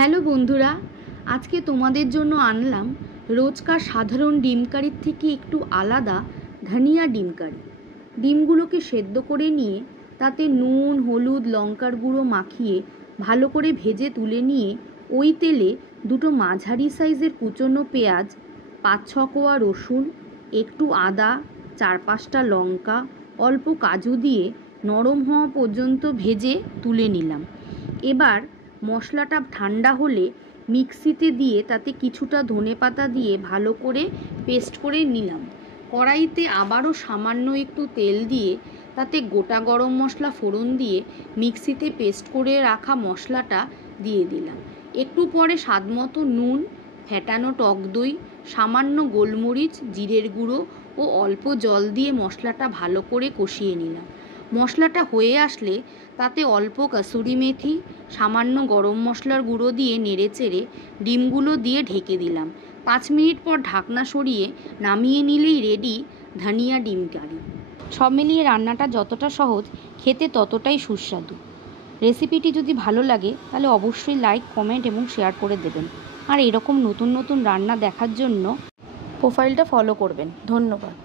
Hello বন্ধুরা, আজকে তোমাদের জন্য আনলাম রোজকার সাধারণ ডিম কারির থেকে একটু আলাদা ধনিয়া ডিম কারি। ডিমগুলোকে সেদ্ধ করে নিয়ে তাতে নুন, হলুদ, লঙ্কার গুঁড়ো মাখিয়ে ভালো করে ভেজে তুলে নিয়ে ওই তেলে দুটো মাঝারি সাইজের কুচনো পেঁয়াজ, 5-6 কোয়া রসুন, একটু আদা, 4-5টা লঙ্কা, অল্প কাজু দিয়ে নরম হওয়া পর্যন্ত ভেজে তুলে নিলাম। এবার মশলাটা ঠান্ডা হলে মিক্সিতে দিয়ে তাতে কিছুটা ধনেপাতা দিয়ে ভালো করে পেস্ট করে নিলাম। কড়াইতে আবারও সামান্য একটু তেল দিয়ে তাতে গোটা গরম মশলা ফোড়ন দিয়ে মিক্সিতে পেস্ট করে রাখা মশলাটা দিয়ে দিলাম। একটু পরে স্বাদমতো নুন, ফেটানো টক দই, সামান্য গোলমরিচ, জিরের গুঁড়ো ও অল্প জল দিয়ে মশলাটা ভালো করে কষিয়ে নিলাম। মশলাটা হয়ে আসলে তাতে অল্প কাসুরি মেথি, সামান্য গরম মশলার গুঁড়ো দিয়ে নেড়েচেড়ে ডিমগুলো দিয়ে ঢেকে দিলাম। 5 মিনিট পর ঢাকনা সরিয়ে নামিয়ে নিলেই রেডি ধনিয়া ডিম কারি। সব মিলিয়ে রান্নাটা যতটা সহজ, খেতে ততটাই সুস্বাদু। রেসিপিটি যদি ভালো লাগে তাহলে অবশ্যই লাইক, কমেন্ট এবং শেয়ার করে দেবেন। আর এরকম নতুন নতুন রান্না দেখার জন্য প্রোফাইলটা ফলো করবেন। ধন্যবাদ।